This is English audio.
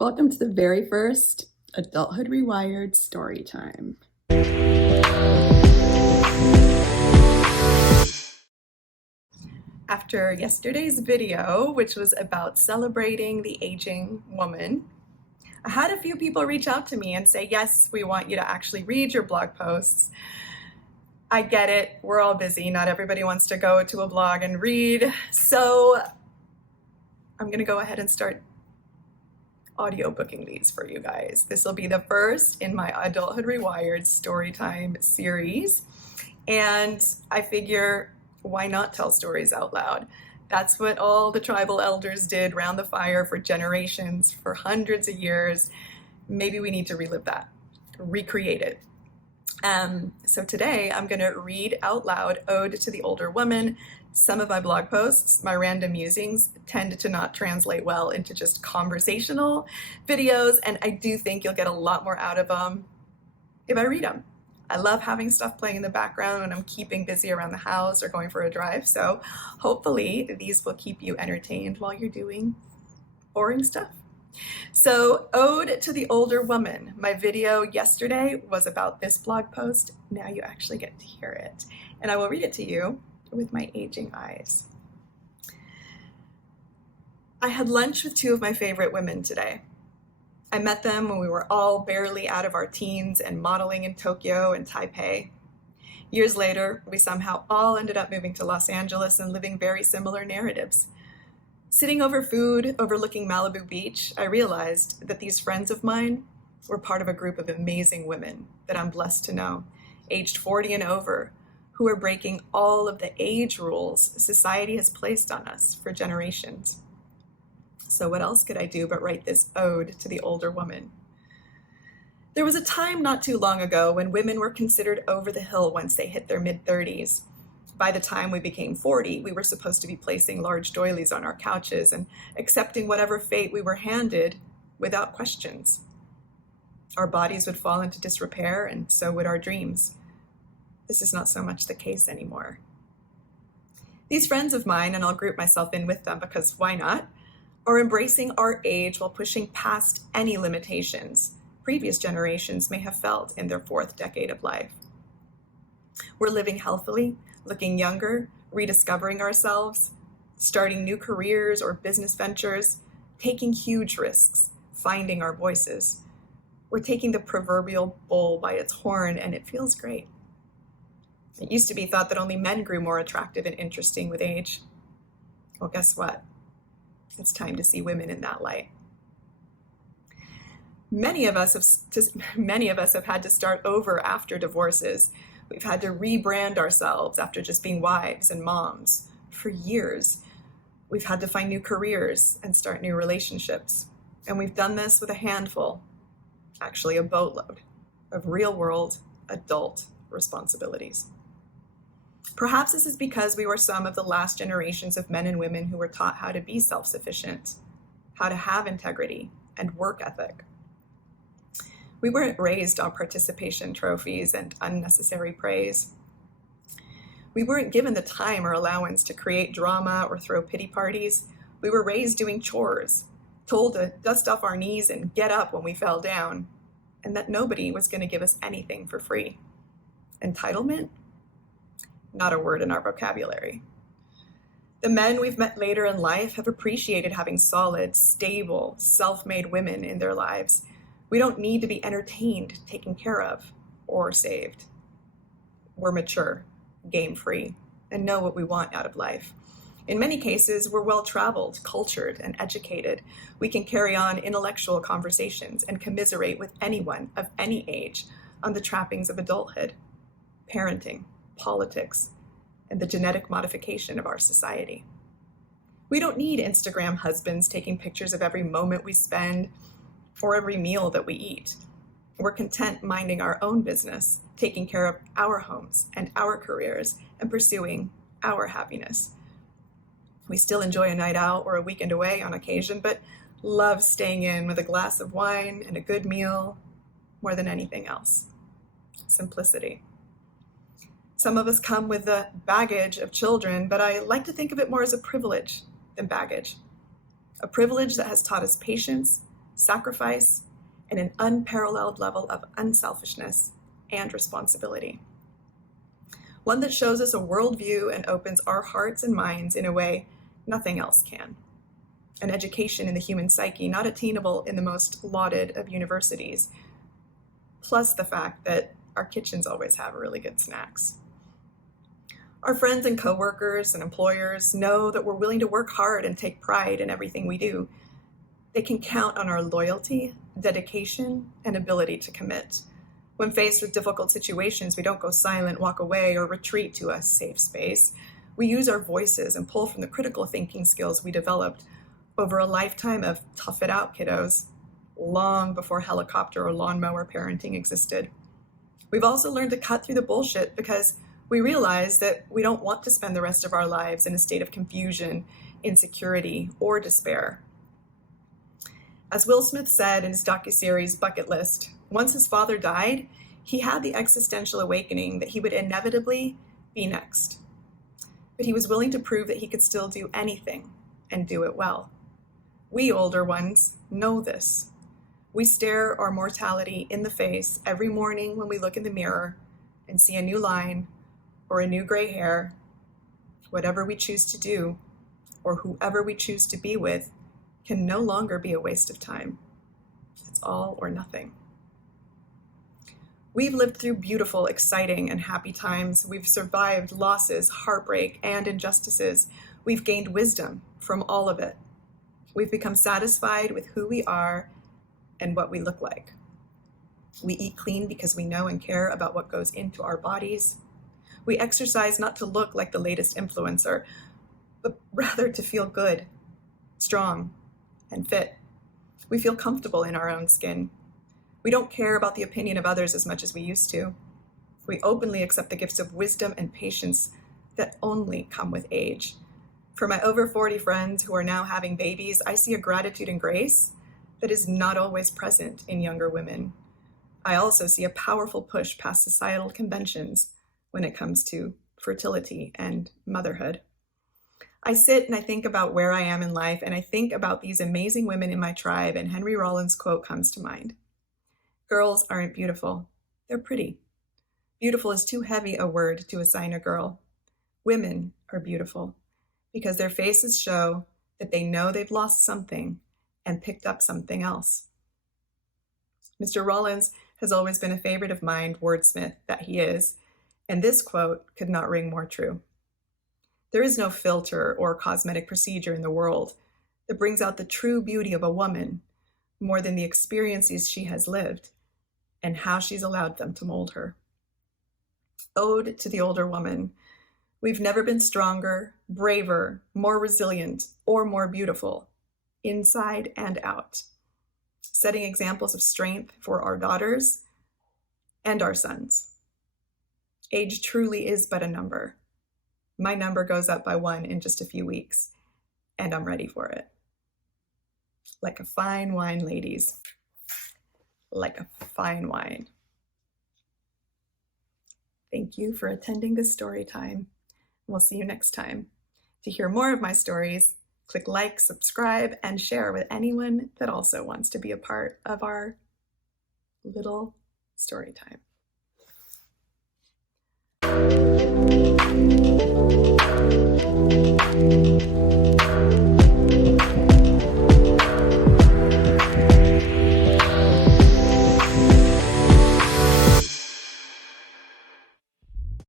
Welcome to the very first Adulthood Rewired Storytime. After yesterday's video, which was about celebrating the aging woman, I had a few people reach out to me and say, yes, we want you to actually read your blog posts. I get it, we're all busy. Not everybody wants to go to a blog and read. So I'm gonna go ahead and start audiobooking these for you guys. This will be the first in my Adulthood Rewired Storytime series. And I figure, why not tell stories out loud? That's what all the tribal elders did round the fire for generations, for hundreds of years. Maybe we need to relive that, recreate it. So today I'm going to read out loud Ode to the Older Woman. Some of my blog posts, my random musings, tend to not translate well into just conversational videos, and I do think you'll get a lot more out of them if I read them. I love having stuff playing in the background when I'm keeping busy around the house or going for a drive, so hopefully these will keep you entertained while you're doing boring stuff. So, Ode to the Older Woman. My video yesterday was about this blog post. Now you actually get to hear it, and I will read it to you with my aging eyes. I had lunch with two of my favorite women today. I met them when we were all barely out of our teens and modeling in Tokyo and Taipei. Years later, we somehow all ended up moving to Los Angeles and living very similar narratives. Sitting over food, overlooking Malibu Beach, I realized that these friends of mine were part of a group of amazing women that I'm blessed to know, aged 40 and over, who are breaking all of the age rules society has placed on us for generations. So what else could I do but write this ode to the older woman? There was a time not too long ago when women were considered over the hill once they hit their mid-30s. By the time we became 40, we were supposed to be placing large doilies on our couches and accepting whatever fate we were handed without questions. Our bodies would fall into disrepair, and so would our dreams. This is not so much the case anymore. These friends of mine, and I'll group myself in with them because why not, are embracing our age while pushing past any limitations previous generations may have felt in their fourth decade of life. We're living healthily, looking younger, rediscovering ourselves, starting new careers or business ventures, taking huge risks, finding our voices. We're taking the proverbial bull by its horn, and it feels great. It used to be thought that only men grew more attractive and interesting with age. Well, guess what? It's time to see women in that light. Many of us have had to start over after divorces. We've had to rebrand ourselves after just being wives and moms for years. We've had to find new careers and start new relationships. And we've done this with a handful, actually a boatload, of real-world adult responsibilities. Perhaps this is because we were some of the last generations of men and women who were taught how to be self-sufficient, how to have integrity and work ethic. We weren't raised on participation trophies and unnecessary praise. We weren't given the time or allowance to create drama or throw pity parties. We were raised doing chores, told to dust off our knees and get up when we fell down, and that nobody was going to give us anything for free. Entitlement? Not a word in our vocabulary. The men we've met later in life have appreciated having solid, stable, self-made women in their lives. We don't need to be entertained, taken care of, or saved. We're mature, game-free, and know what we want out of life. In many cases, we're well-traveled, cultured, and educated. We can carry on intellectual conversations and commiserate with anyone of any age on the trappings of adulthood, parenting, politics, and the genetic modification of our society. We don't need Instagram husbands taking pictures of every moment we spend or every meal that we eat. We're content minding our own business, taking care of our homes and our careers, and pursuing our happiness. We still enjoy a night out or a weekend away on occasion, but love staying in with a glass of wine and a good meal more than anything else. Simplicity. Some of us come with the baggage of children, but I like to think of it more as a privilege than baggage. A privilege that has taught us patience, sacrifice, and an unparalleled level of unselfishness and responsibility. One that shows us a worldview and opens our hearts and minds in a way nothing else can. An education in the human psyche not attainable in the most lauded of universities, plus the fact that our kitchens always have really good snacks. Our friends and coworkers and employers know that we're willing to work hard and take pride in everything we do. They can count on our loyalty, dedication, and ability to commit. When faced with difficult situations, we don't go silent, walk away, or retreat to a safe space. We use our voices and pull from the critical thinking skills we developed over a lifetime of tough it out kiddos, long before helicopter or lawnmower parenting existed. We've also learned to cut through the bullshit because we realize that we don't want to spend the rest of our lives in a state of confusion, insecurity, or despair. As Will Smith said in his docuseries Bucket List, once his father died, he had the existential awakening that he would inevitably be next. But he was willing to prove that he could still do anything and do it well. We older ones know this. We stare our mortality in the face every morning when we look in the mirror and see a new line or a new gray hair. Whatever we choose to do or whoever we choose to be with can no longer be a waste of time. It's all or nothing. We've lived through beautiful, exciting, and happy times. We've survived losses, heartbreak, and injustices. We've gained wisdom from all of it. We've become satisfied with who we are and what we look like. We eat clean because we know and care about what goes into our bodies. We exercise not to look like the latest influencer, but rather to feel good, strong, and fit. We feel comfortable in our own skin. We don't care about the opinion of others as much as we used to. We openly accept the gifts of wisdom and patience that only come with age. For my over 40 friends who are now having babies, I see a gratitude and grace that is not always present in younger women. I also see a powerful push past societal conventions when it comes to fertility and motherhood. I sit and I think about where I am in life, and I think about these amazing women in my tribe, and Henry Rollins' quote comes to mind. Girls aren't beautiful, they're pretty. Beautiful is too heavy a word to assign a girl. Women are beautiful because their faces show that they know they've lost something and picked up something else. Mr. Rollins has always been a favorite of mine, wordsmith that he is, and this quote could not ring more true. There is no filter or cosmetic procedure in the world that brings out the true beauty of a woman more than the experiences she has lived and how she's allowed them to mold her. Ode to the older woman. We've never been stronger, braver, more resilient, or more beautiful, inside and out, setting examples of strength for our daughters and our sons. Age truly is but a number. My number goes up by 1 in just a few weeks, and I'm ready for it. Like a fine wine, ladies. Like a fine wine. Thank you for attending this story time. We'll see you next time. To hear more of my stories, click like, subscribe, and share with anyone that also wants to be a part of our little story time.